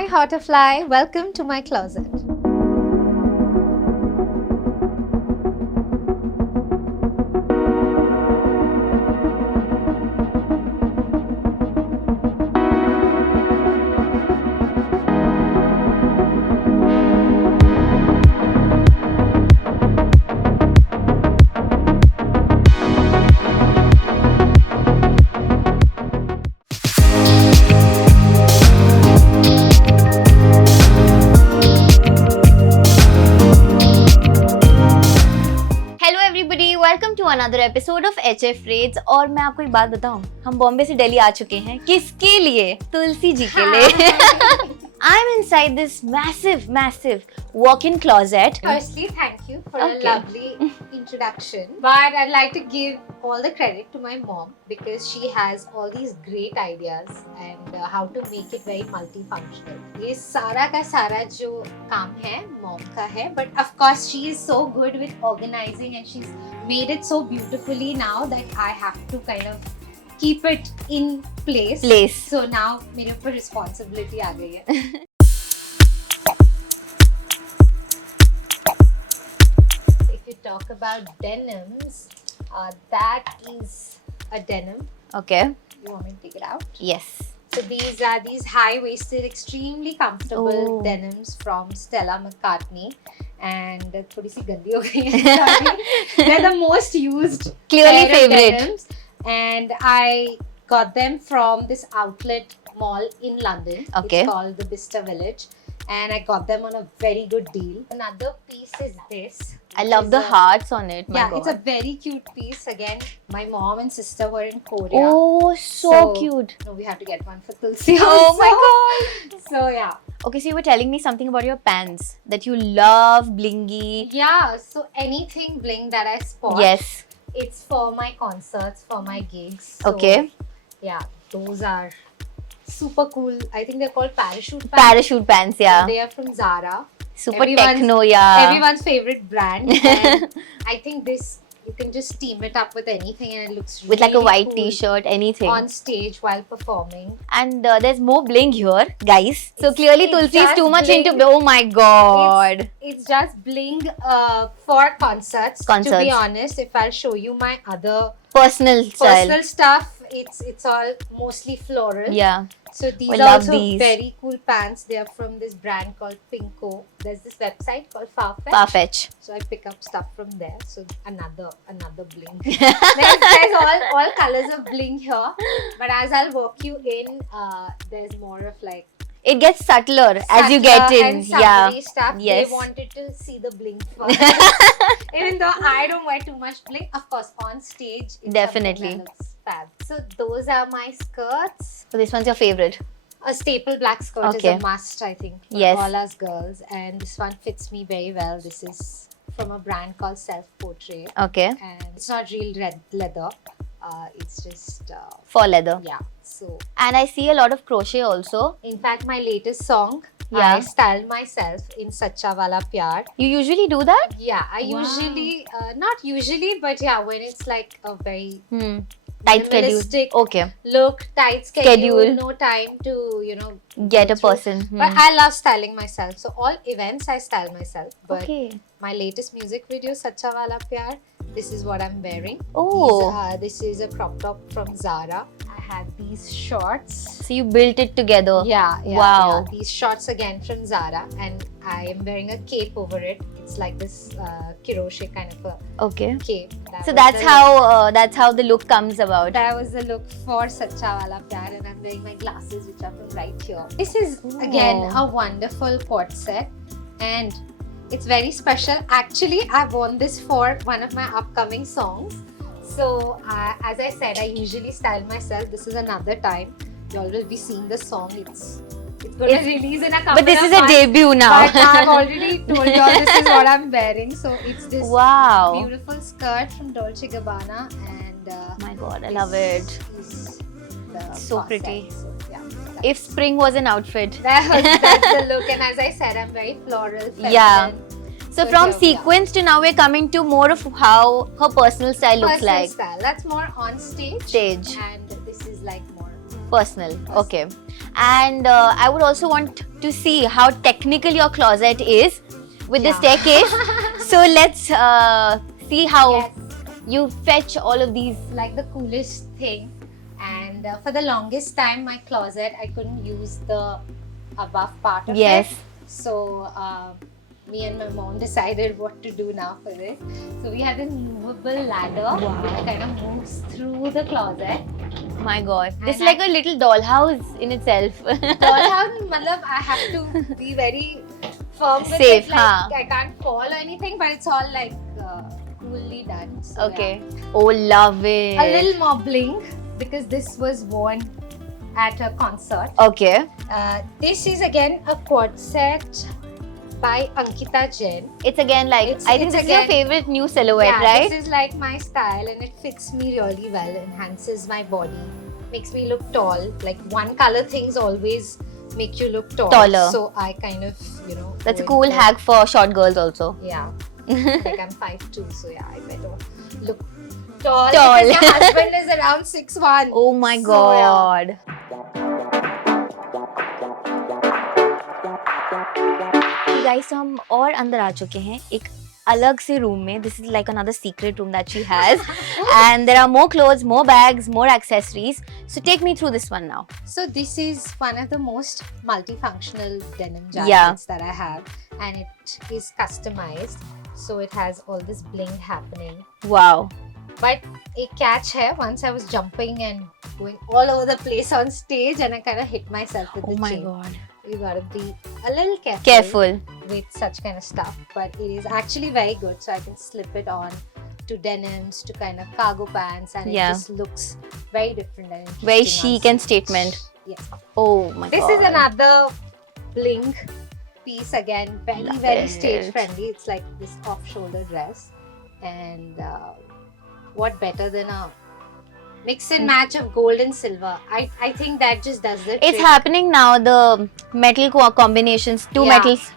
Hi Hotterfly, welcome to my closet. Hello everybody, welcome to another episode of HF reds. और मैं आपको एक बात बताऊं, हम बॉम्बे से दिल्ली आ चुके हैं। किसके लिए? तुलसी जी के लिए। I am inside this massive walk-in closet. Firstly, thank you for Okay. a lovely introduction. But I'd like to give all the credit to my mom because she has all these great ideas and how to make it very multifunctional. ये सारा का सारा जो काम है mom का है, but of course she is so good with organizing and she's made it so beautifully now that I have to kind of keep it in place. So now मेरे ऊपर responsibility आ गई है. If you talk about denims, that is a denim. Okay. You want me to take it out? Yes. So these are these high-waisted, extremely comfortable Oh. denims from Stella McCartney. And थोड़ी सी गंदी हो गई है. Sorry. They're the most used. Clearly pair of favorite. denims. And I got them from this outlet mall in London. Okay. It's called the Bicester Village. And I got them on a very good deal. Another piece is this. I love which the is hearts on it. My Yeah, God. it's a very cute piece. Again, my mom and sister were in Korea. Oh, so cute. No, we have to get one for Tulsi. Oh my also. God. So yeah. Okay, so you were telling me something about your pants that you love blingy. Yeah, so anything bling that I spot, Yes. it's for my concerts, for my gigs. So, Okay. Yeah, those are super cool. I think they're called parachute pants. Parachute pants, yeah. They are from Zara. Super Everyone's- techno, yeah. Everyone's favorite brand. And I think this, you can just team it up with anything and it looks really With like a white cool t-shirt, anything. on stage while performing. And there's more bling here, guys. So clearly it's Tulsi is just too much bling. into... Oh my God. It's just bling for concerts. To Concerts. be honest, if I'll show you my other Personal style. personal stuff, it's all mostly floral. Yeah. So these I are love also these. very cool pants. They are from this brand called Pinko. There's this website called Farfetch. Farfetch. So I pick up stuff from there. So another bling. there's all colors of bling here. But as I'll walk you in, there's more of like It gets subtler as you get subtler in. and summery stuff. Yes. They wanted to see the bling first. Even though I don't wear too much bling, of course on stage it's Definitely. something that looks fab. So those are my skirts. So this one's your favorite. A staple black skirt Okay. is a must, I think, for Yes. all us girls. And this one fits me very well. This is from a brand called Self Portrait. Okay. And it's not real red leather. It's just, For leather. yeah. So, And I see a lot of crochet also. in fact, my latest song, Yeah. I styled myself in Sacha Wala Pyar. You usually do that? Yeah, I Wow. usually, not usually, but yeah, when it's like a very Tight schedule. minimalistic Okay. look, tight schedule, Schedule. no time to, Get go a through. person. But I love styling myself. So all events I style myself. But Okay. my latest music video, Sacha Wala Pyar, this is what I'm wearing. Oh. This is a crop top from Zara. I had these shorts. So you built it together. Yeah. Wow. Yeah. These shorts again from Zara, and I am wearing a cape over it. It's like this kiroshe kind of a Okay. cape. So that's how the look comes about. That was the look for Sacha Wala Pyar, and I'm wearing my glasses, which are from right here. This is again a wonderful pot set, and it's very special. Actually, I worn this for one of my upcoming songs. So, as I said, I usually style myself. This is another time. Y'all will be seeing the song. It's going to release in a couple But this of is a months. debut now. But I've already told y'all this is what I'm wearing. So, it's this Wow. beautiful skirt from Dolce Gabbana, and My God, I love it. is the So corset. pretty. So, yeah, If spring was an outfit. that's the look. And as I said, I'm very floral, feminine. Yeah. So from here, sequence to now we're coming to more of how her personal style looks Personal like. style. That's more on stage. Stage. And this is like more Personal. Okay. And I would also want to see how technical your closet is with the Yeah. staircase. So let's see how Yes. you fetch all of these. Like the coolest thing. And for the longest time, my closet, I couldn't use the above part of Yes. it. So me and my mom decided what to do now for this. So we have this movable ladder that kind of moves through the closet. My God, this is And like a little dollhouse in itself. Dollhouse, matlab, I have to be very firm with Safe, it. Like, huh? I can't fall or anything, but it's all like coolly done. So, Okay. Oh, love it. yeah. A little more bling because this was worn at a concert. Okay. This is again a quad set by Ankita Jain. It's again like, It's- I think it's this is your again- favorite new silhouette, Yeah, right? this is like my style and it fits me really well, enhances my body, makes me look tall. Like one color things always make you look tall. Taller. So I kind of, That's a go cool into- hack for short girls also. Yeah. Like I'm 5'2", so yeah, I better look tall. Tall. Because my husband is around 6'1". Oh my So, yeah. God. So guys, तो हम और अंदर आ चुके हैं एक अलग से room में. This is like another secret room that she has. And there are more clothes, more bags, more accessories. So take me through this one now. So this is one of the most multifunctional denim jackets Yeah. that I have, and it is customized. So it has all this bling happening. Wow. But a catch hai, once I was jumping and going all over the place on stage, and I kind of hit myself with Oh the my chain. God. You gotta be a little Careful. with such kind of stuff, but it is actually very good. So I can slip it on to denims, to kind of cargo pants, and Yeah. it just looks very different and Very interesting on chic and stage. statement. Yes. Oh my This God. is another bling piece again, very Love very it. stage friendly. It's like this off-shoulder dress, and what better than a mix and match of gold and silver? I think that just does the It's trick. happening now, the metal combinations, two Yeah. metals.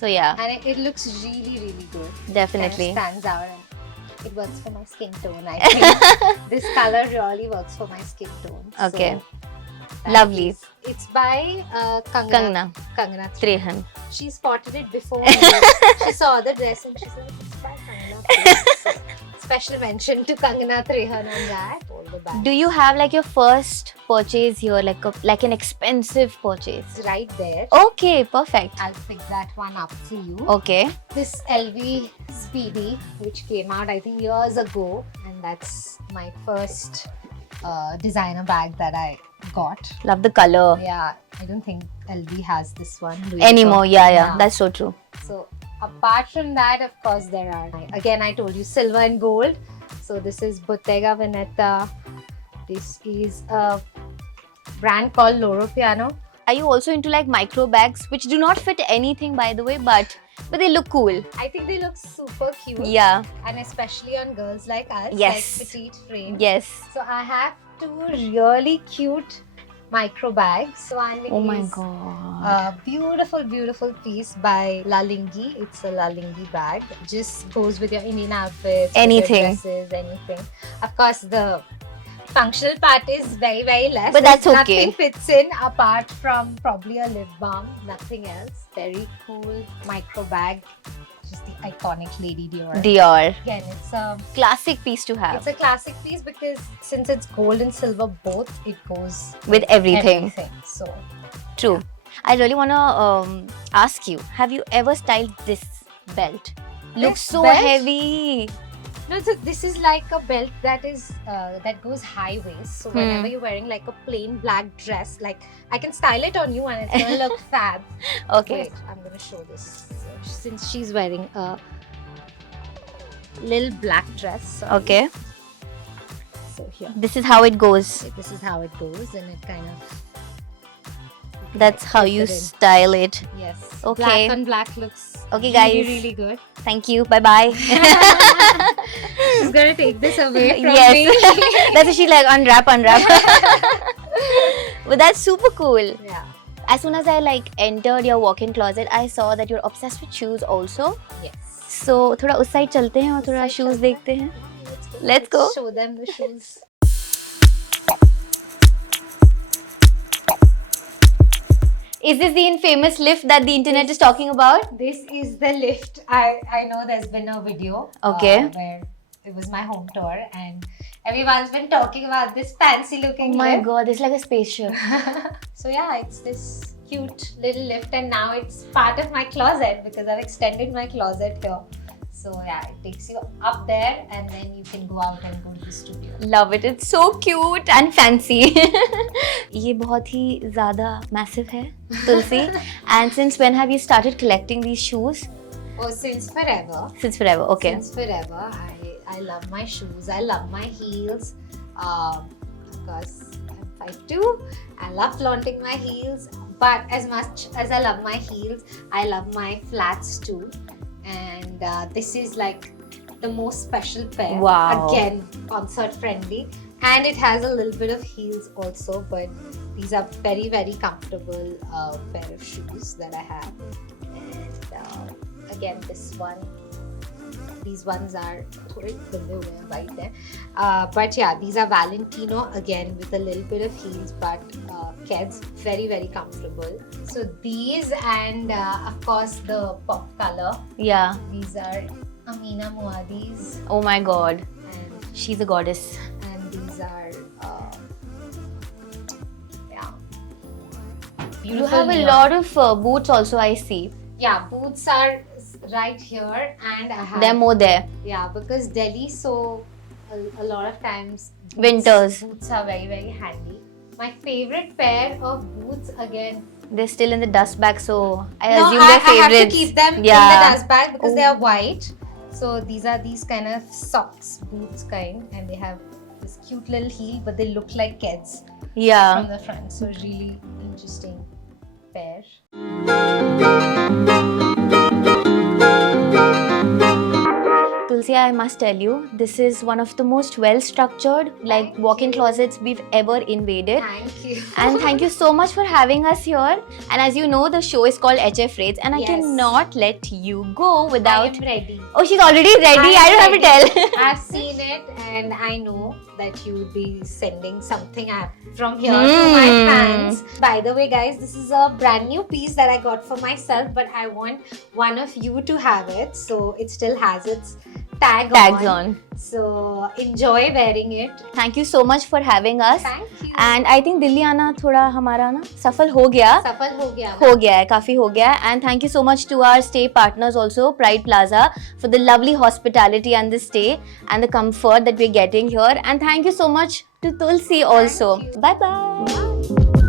So yeah, And it looks really really good. definitely. Kind of stands out, and it works for my skin tone. I think this color really works for my skin tone. So Okay. that Lovely. is- It's by Kangana. Kangna Trehan. Trehan. She spotted it before me. She saw the dress and she said, it's by Kangana Trehan. So, special mention to Kangana Trehan on that. All the bags. Do you have like your first purchase here, like an expensive purchase? It's right there. Okay, perfect. I'll pick that one up for you. Okay. This LV Speedy, which came out I think years ago, and that's my first designer bag that I got. Love the color. Yeah, I don't think LV has this one Louis Anymore. Vuitton. Yeah, that's so true. So apart from that, of course, there are, again, I told you silver and gold. So this is Bottega Veneta. This is a brand called Loro Piano. Are you also into like micro bags, which do not fit anything, by the way, but they look cool? I think they look super cute. Yeah. And especially on girls like us, Yes. like petite frame. Yes. So I have two really cute micro bags. One Oh my is God. a beautiful, beautiful piece by Lalingi. It's a Lalingi bag. Just goes with your Indian outfits, Anything. with your dresses, anything. Of course, the functional part is very, very less. But that's Nothing okay. fits in apart from probably a lip balm. Nothing else. Very cool micro bag. Just the iconic Lady Dior. Dior. Again, it's a Classic piece to have. it's a classic piece because since it's gold and silver both, it goes With everything. So True. I really want to ask you, have you ever styled this belt? Looks This so belt? heavy. no, so this is like a belt that is that goes high waist. So whenever you're wearing like a plain black dress, like I can style it on you and it's gonna look fab. Okay. Wait, I'm gonna show this. So, since she's wearing a little black dress. sorry. Okay. So here, This is how it goes. this is how it goes, and it kind of. That's how you Fit it in. style it. Yes. Okay. Black on black looks Okay, really, guys. really good. Thank you. Bye bye. She's gonna take this away from Yes. me. That's what she's like, unwrap. But that's super cool. Yeah. As soon as I like entered your walk-in closet, I saw that you're obsessed with shoes also. Yes. So थोड़ा उस side चलते हैं और थोड़ा Side shoes चलते हैं. देखते हैं. Let's go. Let's go. Show them the shoes. Is this the infamous lift that the internet is talking about? This is the lift. I know there's been a video Okay. where it was my home tour and everyone's been talking about this fancy Oh looking my lift. god, it's like a spaceship. So yeah, it's this cute little lift and now it's part of my closet because I've extended my closet here. So yeah, it takes you up there and then you can go out and go to the studio. Love it. It's so cute and fancy. ये बहुत ही ज़्यादा massive है, Tulsi. And since when have you started collecting these shoes? Oh, since forever. Since forever. Okay. Since forever. I love my shoes. I love my heels. Because I'm 5'2". I love flaunting my heels. But as much as I love my heels, I love my flats too. And this is like the most special pair. Wow. Again, concert friendly. And it has a little bit of heels also. But these are very, very comfortable pair of shoes that I have. And again, this one. These ones are right there. But yeah, these are Valentino again with a little bit of heels, but Keds, very, very comfortable. So these and of course the pop color. Yeah. These are Amina Muaddi's. Oh my god. And, She's a goddess. and these are yeah. You Beautiful have a neon. lot of boots also, I see. Yeah, boots are right here and I have They're more there. yeah, because Delhi, so a lot of times Winters. boots are very, very handy. My favorite pair of boots again. They're still in the dust bag, so I No, assume I they're have to favorites. keep them Yeah. in the dust bag because they Oh. are white. So these are these kind of socks, boots kind, and they have this cute little heel, but they look like Keds Yeah. from the front. So really interesting pair. Tulsi, I must tell you, this is one of the most well-structured, like, Thank walk-in you. closets we've ever invaded. Thank you. And thank you so much for having us here. And as you know, the show is called HF Raids, and I Yes. cannot let you go I without. am ready. Oh, she's already ready. I'm I don't have to ready. tell. I've seen it and I know that you would be sending something from here to my fans. By the way, guys, this is a brand new piece that I got for myself, but I want one of you to have it. So it still has its Tags on. So enjoy wearing it. Thank you so much for having us. Thank you. And I think Delhi आना थोड़ा हमारा ना सफल हो गया. सफल हो गया. हो गया है, काफी हो गया है. And thank you so much to our stay partners also, Pride Plaza, for the lovely hospitality and the stay and the comfort that we're getting here. And thank you so much to Tulsi also. you. Bye bye. Bye.